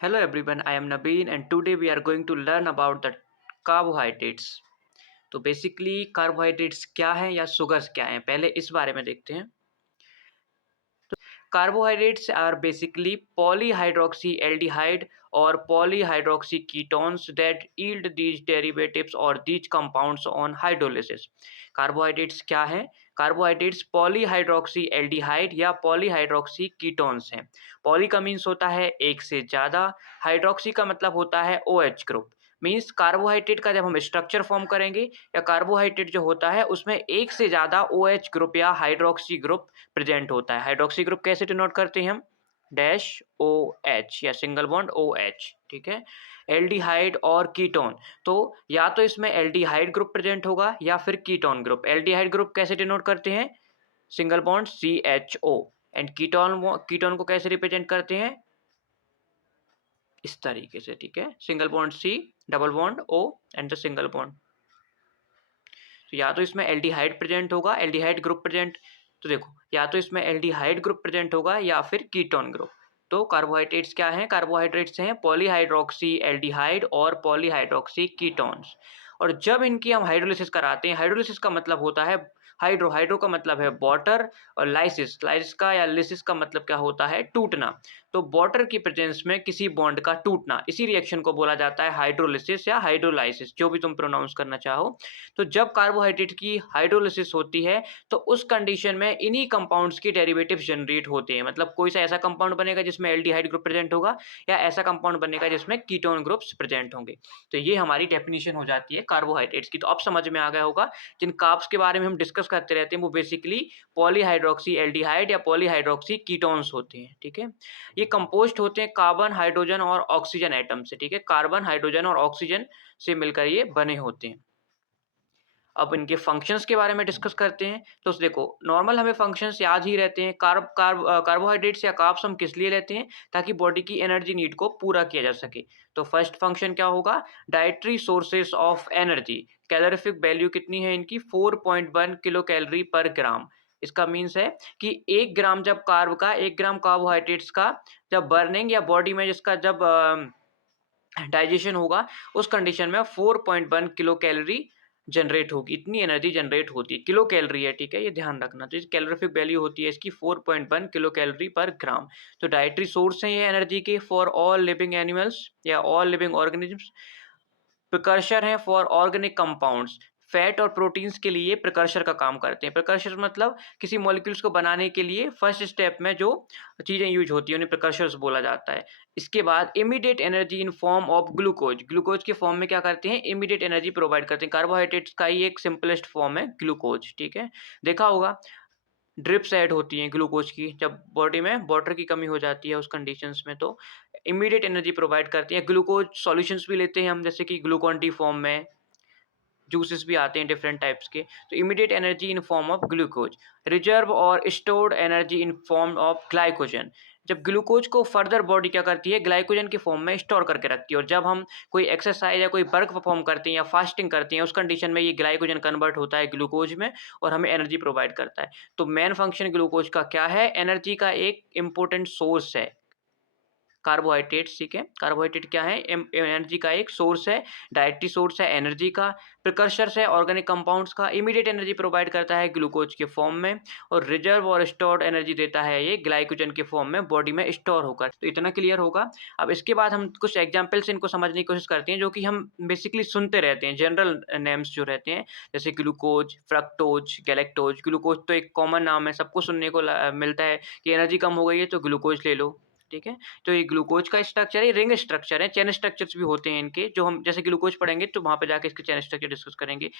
Hello everyone, I am Nabeen and today we are going to learn about the carbohydrates. तो basically carbohydrates क्या हैं या sugars क्या हैं, पहले इस बारे में देखते हैं। Carbohydrates are basically polyhydroxyaldehyde or polyhydroxyketones that yield these derivatives or these compounds on hydrolysis. Carbohydrates क्या हैं? कार्बोहाइड्रेट्स पॉलीहाइड्रोक्सी या पॉलीहाइड्रोक्सी कीटोन्स हैं। पॉली का मीन्स होता है एक से ज़्यादा, हाइड्रोक्सी का मतलब होता है OH ग्रुप। मीन्स कार्बोहाइड्रेट का जब हम स्ट्रक्चर फॉर्म करेंगे या कार्बोहाइड्रेट जो होता है उसमें एक से ज़्यादा OH ग्रुप या हाइड्रोक्सी ग्रुप प्रेजेंट होता है। हाइड्रोक्सी ग्रुप कैसे डिनोट करते हैं हम? डैश OH या सिंगल बॉन्ड OH, ठीक है। एल्डिहाइड और कीटोन, तो या तो इसमें एल्डिहाइड ग्रुप प्रेजेंट होगा या फिर कीटोन ग्रुप। एल्डिहाइड ग्रुप कैसे डिनोट करते हैं? Single bond CHO। And ketone को कैसे रिप्रेजेंट करते हैं? इस तरीके से, ठीक है। Single bond C, double bond O and the single bond. तो या तो इसमें एल्डिहाइड प्रेजेंट होगा, एल्डिहाइड ग्रुप प्रेजेंट, तो देखो या तो इसमें एल्डिहाइड ग्रुप प्रेजेंट होगा या फिर कीटोन ग्रुप। तो कार्बोहाइड्रेट्स क्या हैं? कार्बोहाइड्रेट्स हैं पॉलीहाइड्रोक्सी एल्डिहाइड और पॉलीहाइड्रोक्सी कीटोन्स। और जब इनकी हम हाइड्रोलिसिस कराते हैं, हाइड्रोलिसिस का मतलब होता है हाइड्रो का मतलब है वाटर, और लाइसिस का या लिसिस का मतलब क्या होता है? टूटना। तो वाटर की प्रेजेंस में किसी बॉन्ड का टूटना, इसी रिएक्शन को बोला जाता है हाइड्रोलिसिस या हाइड्रोलाइसिस, जो भी तुम प्रोनाउंस करना चाहो। तो जब कार्बोहाइड्रेट की हाइड्रोलिसिस होती है तो उस कंडीशन में इन्हीं कंपाउंड्स के डेरिवेटिव्स जनरेट होते हैं। मतलब कोई सा ऐसा कंपाउंड बनेगा जिसमें एल्डिहाइड ग्रुप प्रेजेंट होगा या ऐसा कंपाउंड बनेगा जिसमें कीटोन ग्रुप्स प्रेजेंट होंगे। तो ये हमारी डेफिनेशन हो जाती है कार्बोहाइड्रेट्स की। तो अब समझ में आ गया होगा जिन कार्ब्स के बारे में हम डिस्कस करते रहते हैं वो बेसिकली पॉलीहाइड्रोक्सी एल्डिहाइड या पॉलीहाइड्रोक्सी कीटोन्स होते हैं, ठीक है। ये कंपोस्ट होते हैं कार्बन, हाइड्रोजन और ऑक्सीजन एटम से, ठीक है। कार्बन, हाइड्रोजन और ऑक्सीजन से मिलकर ये बने होते हैं। अब इनके फंक्शंस के बारे में डिस्कस करते हैं। तो देखो नॉर्मल हमें फंक्शंस याद ही रहते हैं। कार्बोहाइड्रेट्स या कार्ब्स हम किस लिए लेते हैं? ताकि बॉडी की एनर्जी नीड को पूरा किया जा सके। तो फर्स्ट फंक्शन क्या होगा? Dietary sources of energy. Calorific value कितनी है इनकी? 4.1 किलो कैलोरी पर ग्राम। इसका मीन्स है कि 1 ग्राम जब कार्ब का, 1 ग्राम कार्बोहाइड्रेट्स का जब बर्निंग या बॉडी में जिसका जब डाइजेशन होगा उस कंडीशन में 4.1 किलो कैलोरी जनरेट होगी। इतनी एनर्जी जनरेट होती है, किलो कैलोरी है, ठीक है, ये ध्यान रखना। तो इस कैलोरीफिक वैल्यू होती है इसकी 4.1 किलो कैलोरी पर ग्राम। तो डाइटरी सोर्स है ये एनर्जी के फॉर ऑल लिविंग एनिमल्स या ऑल लिविंग ऑर्गेनिजम्स। प्रिकर्सर हैं फॉर ऑर्गेनिक कंपाउंड्स। फैट और प्रोटीन्स के लिए प्रिकर्सर का काम करते हैं। प्रिकर्सर मतलब किसी मॉलिक्यूल्स को बनाने के लिए फर्स्ट स्टेप में जो चीज़ें यूज होती हैं उन्हें प्रिकर्सर्स बोला जाता है। इसके बाद immediate energy in form of glucose. Glucose के फॉर्म में क्या करते हैं? इमीडिएट एनर्जी प्रोवाइड करते हैं। कार्बोहाइड्रेट्स का ही एक सिंपलेस्ट फॉर्म है ग्लूकोज, ठीक है। देखा होगा ड्रिप्स ऐड होती हैं ग्लूकोज की जब बॉडी में वाटर की कमी हो जाती है उस कंडीशंस में, तो इमीडिएट एनर्जी प्रोवाइड करती है। ग्लूकोज सॉल्यूशंस भी लेते हैं हम, जैसे कि ग्लूकॉन डी फॉर्म में, जूसेस भी आते हैं डिफरेंट टाइप्स के। तो immediate energy in form of glucose. Reserve और stored energy in form of glycogen. जब ग्लूकोज को फर्दर बॉडी क्या करती है? ग्लाइकोजन के फॉर्म में स्टोर करके रखती है। और जब हम कोई एक्सरसाइज या कोई वर्क परफॉर्म करते हैं या फास्टिंग करते हैं उस कंडीशन में ये ग्लाइकोजन कन्वर्ट होता है ग्लूकोज में और हमें एनर्जी प्रोवाइड करता है। तो मेन फंक्शन ग्लूकोज का क्या है? एनर्जी का एक इंपॉर्टेंट सोर्स है कार्बोहाइड्रेट्स, ठीक है। कार्बोहाइड्रेट क्या है? एनर्जी का एक सोर्स है, डाइटरी सोर्स है एनर्जी का, प्रिकर्सर्स है ऑर्गेनिक कंपाउंड्स का, इमीडिएट एनर्जी प्रोवाइड करता है ग्लूकोज के फॉर्म में, और रिजर्व और स्टोर्ड एनर्जी देता है ये ग्लाइकोजन के फॉर्म में बॉडी में स्टोर होकर। तो इतना क्लियर होगा। अब इसके बाद हम कुछ एग्जाम्पल से इनको समझने की कोशिश करते हैं जो कि हम बेसिकली सुनते रहते हैं, जनरल नेम्स जो रहते हैं, जैसे ग्लूकोज, फ्रक्टोज, गैलेक्टोज। ग्लूकोज तो एक कॉमन नाम है, सबको सुनने को मिलता है कि एनर्जी कम हो गई है तो ग्लूकोज ले लो, ठीक है। तो ये ग्लूकोज का स्ट्रक्चर है, रिंग स्ट्रक्चर है, चेन स्ट्रक्चर्स भी होते हैं इनके, जो हम जैसे ग्लूकोज पढ़ेंगे तो वहाँ पे जाके इसके चेन स्ट्रक्चर डिस्कस करेंगे।